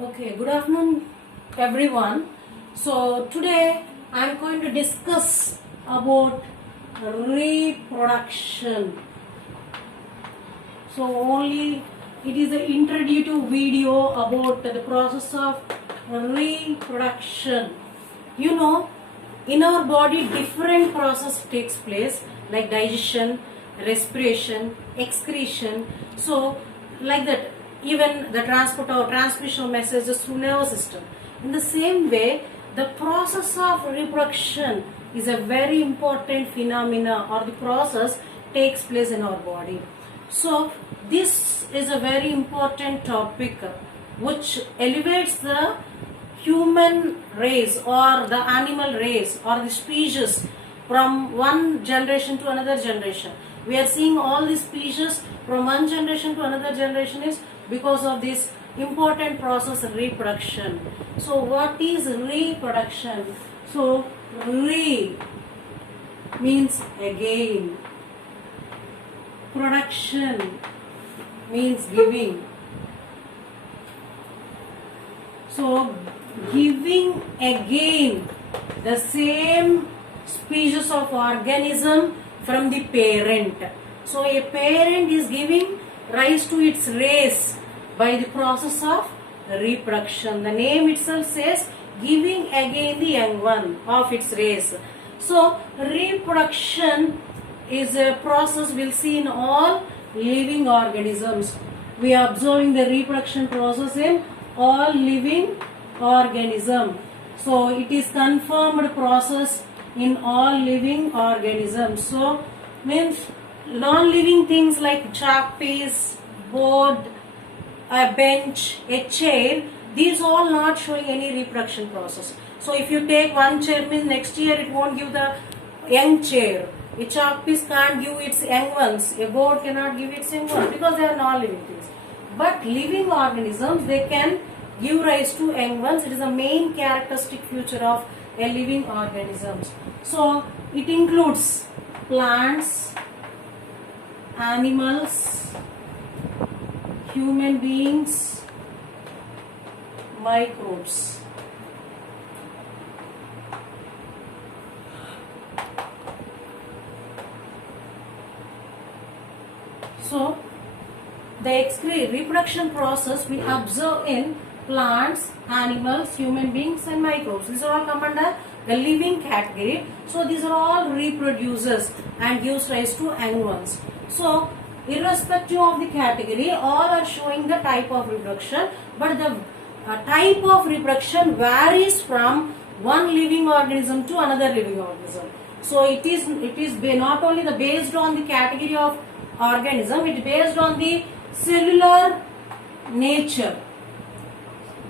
Okay, good afternoon everyone. So today I am going to discuss about reproduction. So only it is an introductory video about the process of reproduction. You know, in our body different process takes place like digestion, respiration, excretion. So like that, even the transport or transmission of messages through nervous system. In the same way, the process of reproduction is a very important phenomena, or the process takes place in our body. So this is a very important topic which elevates the human race or the animal race or the species from one generation to another generation. We are seeing all these species from one generation to another generation is because of this important process of reproduction. So what is reproduction? So re means again, production means giving. So giving again the same species of organism from the parent. So a parent is giving rise to its race by the process of reproduction. The name itself says giving again the young one of its race. So reproduction is a process we'll see in all living organisms. We are observing the reproduction process in all living organism. So it is confirmed process in all living organisms. So means non-living things like chalk piece, board, a bench, a chair, these all not showing any reproduction process. So if you take one chair, means next year it won't give the young chair. A chalk piece can't give its young ones. A board cannot give its young ones because they are non-living things. But living organisms, they can give rise to young ones. It is a main characteristic feature of a living organisms. So it includes plants, animals, human beings, microbes. So the reproduction process we observe in plants, animals, human beings and microbes. These are all come under the living category. So these are all reproduces and gives rise to young ones. So irrespective of the category, all are showing the type of reproduction, but the type of reproduction varies from one living organism to another living organism. So it is not only the based on the category of organism, it is based on the cellular nature.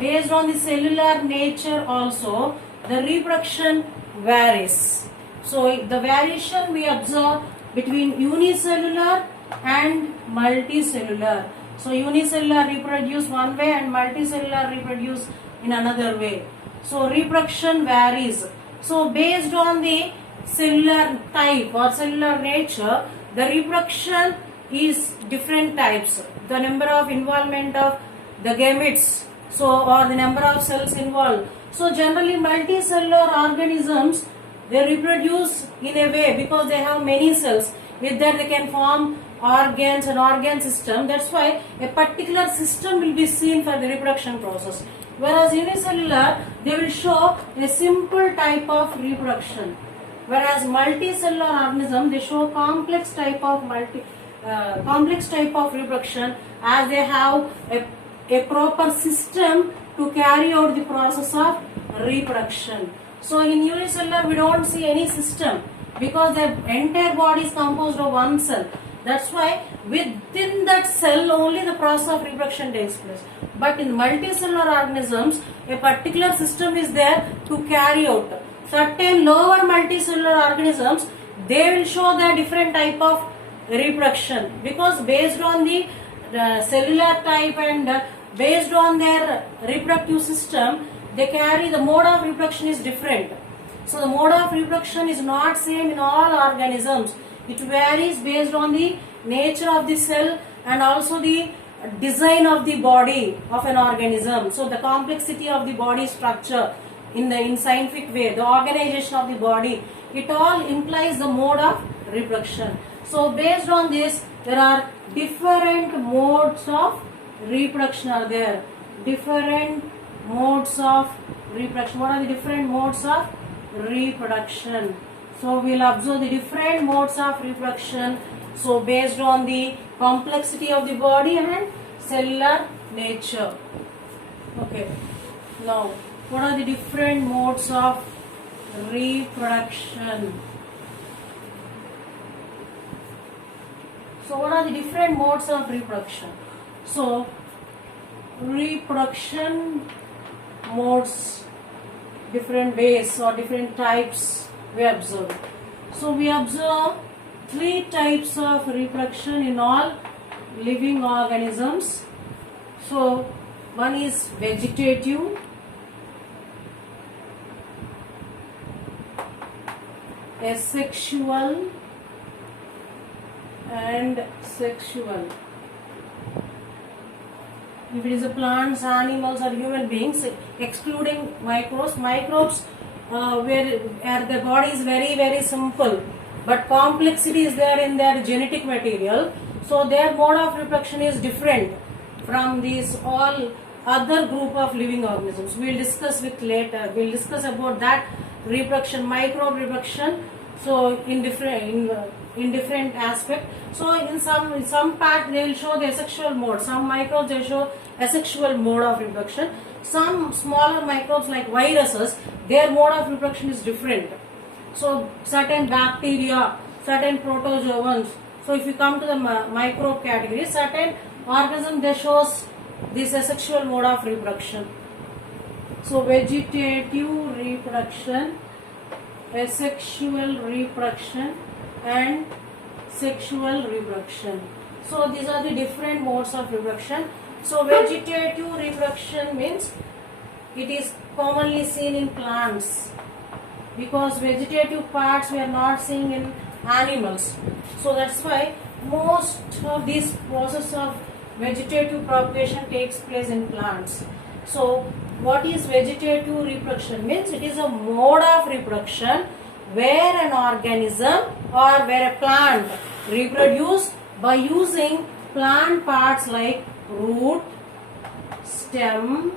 Based on the cellular nature also, the reproduction varies. So the variation we observe between unicellular and multicellular. So unicellular reproduce one way and multicellular reproduce in another way. So reproduction varies. So based on the cellular type or cellular nature, the reproduction is different types. The number of involvement of the gametes, so or the number of cells involved. So generally multicellular organisms, they reproduce in a way because they have many cells. With that they can form organs and organ system. That's why a particular system will be seen for the reproduction process. Whereas unicellular, they will show a simple type of reproduction. Whereas multicellular organism, they show complex type of reproduction, as they have a proper system to carry out the process of reproduction. So in unicellular we don't see any system because the entire body is composed of one cell. That's why within that cell only the process of reproduction takes place. But in multicellular organisms, a particular system is there to carry out. Certain lower multicellular organisms, they will show the different type of reproduction because based on the cellular type and based on their reproductive system, they carry the mode of reproduction is different. So the mode of reproduction is not same in all organisms. It varies based on the nature of the cell and also the design of the body of an organism. So the complexity of the body structure in scientific way, the organization of the body, it all implies the mode of reproduction. So based on this, there are different modes of reproduction are there. Different modes of reproduction. What are the different modes of reproduction? So we will observe the different modes of reproduction. So based on the complexity of the body and cellular nature. Okay. Now, what are the different modes of reproduction? So what are the different modes of reproduction? So reproduction modes, different ways or different types we observe. So we observe 3 types of reproduction in all living organisms. So one is vegetative, asexual and sexual. If it is a plants, animals or human beings, excluding microbes, where their body is very simple, but complexity is there in their genetic material, so their mode of reproduction is different from these all other group of living organisms. We will discuss with later. We will discuss about that reproduction, microbe reproduction. So in different aspect. So in some part they will show the asexual mode. Some microbes they show asexual mode of reproduction. Some smaller microbes like viruses, their mode of reproduction is different. So certain bacteria, certain protozoans. So if you come to the microbe category, certain organism they shows this asexual mode of reproduction. So vegetative reproduction, asexual reproduction and sexual reproduction. So these are the different modes of reproduction. So vegetative reproduction means it is commonly seen in plants, because vegetative parts we are not seeing in animals. So that's why most of this process of vegetative propagation takes place in plants. So what is vegetative reproduction? Means it is a mode of reproduction where an organism or where a plant reproduce by using plant parts like root, stem,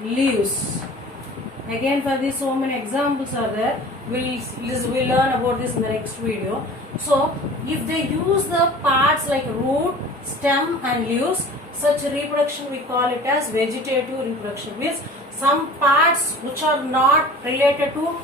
leaves. Again, for this so many examples are there. We'll learn about this in the next video. So if they use the parts like root, stem and leaves, such reproduction we call it as vegetative reproduction. Means some parts which are not related to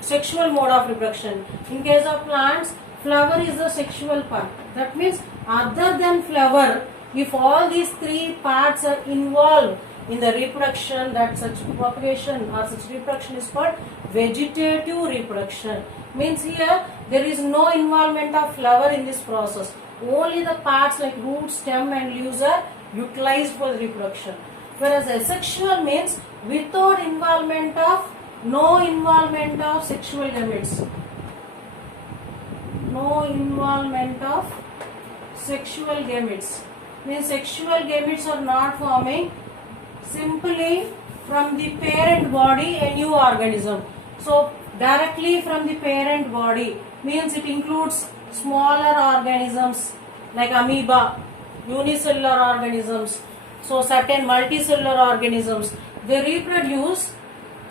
sexual mode of reproduction. In case of plants, flower is the sexual part. That means other than flower, if all these 3 parts are involved in the reproduction, that such propagation or such reproduction is called vegetative reproduction. Means here there is no involvement of flower in this process. Only the parts like root, stem and leaves are utilized for the reproduction. Whereas asexual means without involvement of, no involvement of sexual gametes. No involvement of sexual gametes. Means sexual gametes are not forming simply from the parent body a new organism. So directly from the parent body means it includes smaller organisms like amoeba, unicellular organisms, so certain multicellular organisms, they reproduce.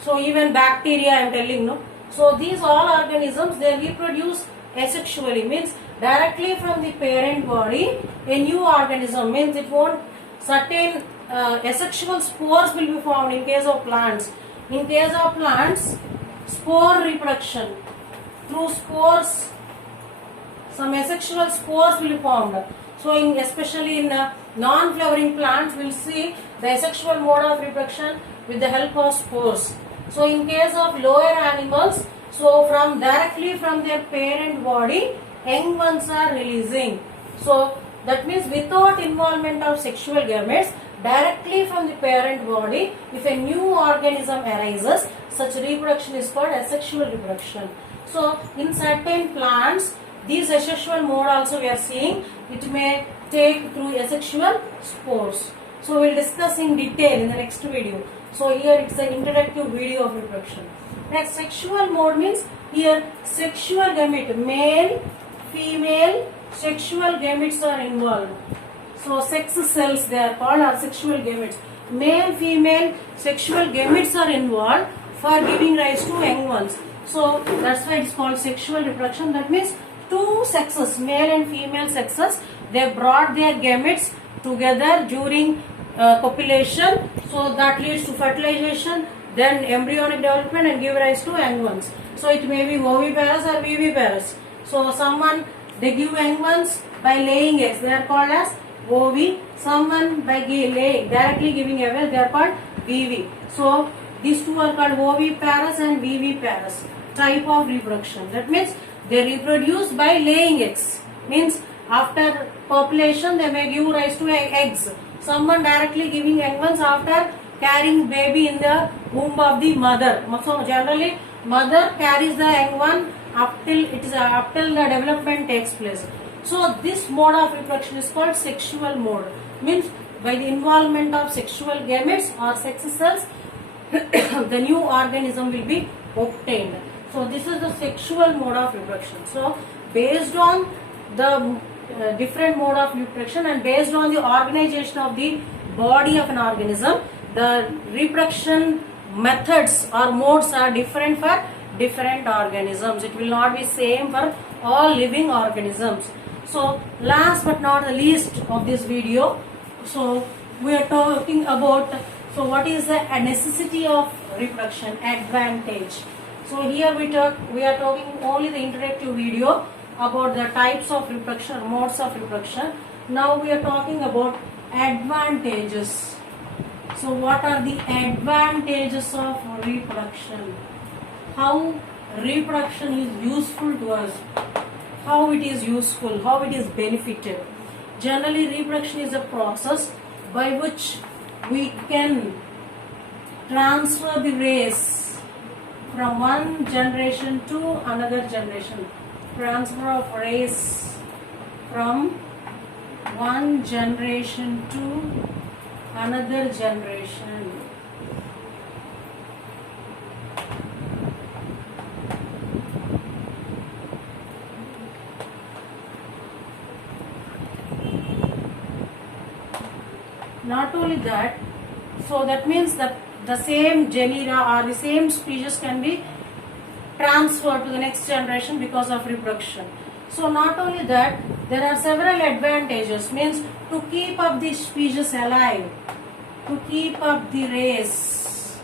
So even bacteria I am telling, no. So these all organisms they reproduce asexually, means directly from the parent body a new organism, means it won't, certain asexual spores will be formed in case of plants. In case of plants, spore reproduction, through spores some asexual spores will be formed. So especially in non-flowering plants we will see the asexual mode of reproduction with the help of spores. So in case of lower animals, so directly from their parent body young ones are releasing. So that means without involvement of sexual gametes, directly from the parent body, if a new organism arises, such reproduction is called asexual reproduction. So in certain plants, these asexual mode also we are seeing, it may take through asexual spores. So we'll discuss in detail in the next video. So here it's an introductive video of reproduction. Next, sexual mode means here sexual gamete, male, female, sexual gametes are involved. So sex cells they are called are sexual gametes. Male, female, sexual gametes are involved for giving rise to young ones. So that's why it's called sexual reproduction. That means two sexes, male and female sexes, they brought their gametes together during copulation. So that leads to fertilization, then embryonic development and give rise to young ones. So it may be oviparous or viviparous. So someone they give young ones by laying eggs, they are called as ovi. Someone by directly giving away, they are called vivi. So these two are called oviparous and viviparous type of reproduction. That means they reproduce by laying eggs. Means after population they may give rise to eggs. Someone directly giving young ones after carrying baby in the womb of the mother. So generally mother carries the young one up till the development takes place. So this mode of reproduction is called sexual mode. Means by the involvement of sexual gametes or sex cells, the new organism will be obtained. So this is the sexual mode of reproduction. So based on the different mode of reproduction and based on the organization of the body of an organism, the reproduction methods or modes are different for different organisms. It will not be same for all living organisms. So last but not the least of this video, so we are talking about what is the necessity of reproduction, advantage. So here we are talking only the introductory video about the types of reproduction, modes of reproduction. Now we are talking about advantages. So what are the advantages of reproduction? How reproduction is useful to us? How it is useful? How it is benefited? Generally, reproduction is a process by which we can transfer the race from one generation to another generation. Transfer of race from one generation to another generation. Not only that, so that means that the same genera or the same species can be transferred to the next generation because of reproduction. So not only that, there are several advantages. Means to keep up the species alive, to keep up the race,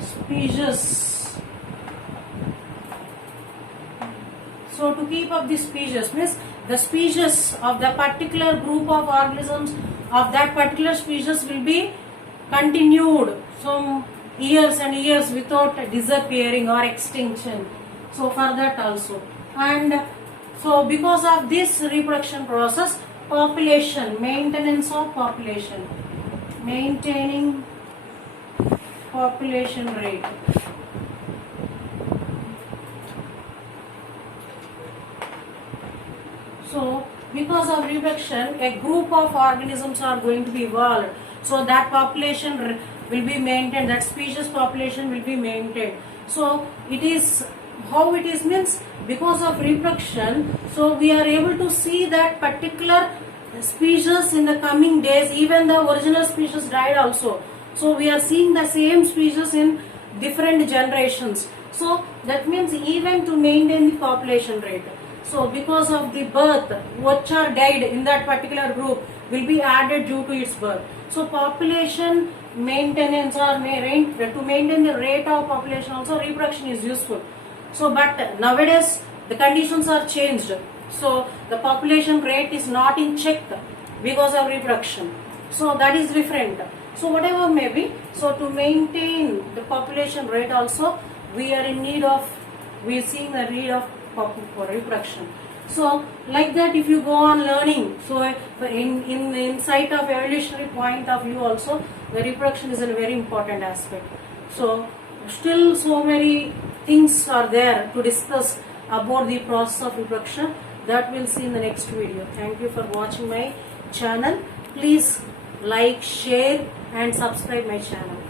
species. So to keep up the species means the species of the particular group of organisms of that particular species will be continued some years and years without disappearing or extinction. So for that also. And so because of this reproduction process, population, maintenance of population, maintaining population rate. So because of reproduction, a group of organisms are going to be evolved. So that population will be maintained, that species population will be maintained. So it is how it is means because of reproduction, so we are able to see that particular species in the coming days, even the original species died also. So we are seeing the same species in different generations. So that means even to maintain the population rate. So because of the birth, which are died in that particular group will be added due to its birth. So population maintenance or to maintain the rate of population also reproduction is useful. So but nowadays the conditions are changed. So the population rate is not in check because of reproduction. So that is different. So whatever may be, so to maintain the population rate also we are in need of, we are seeing the need of for reproduction. So like that if you go on learning, so in sight of evolutionary point of view also the reproduction is a very important aspect. So still so many things are there to discuss about the process of reproduction. That we'll see in the next video. Thank you for watching my channel. Please like, share and subscribe my channel.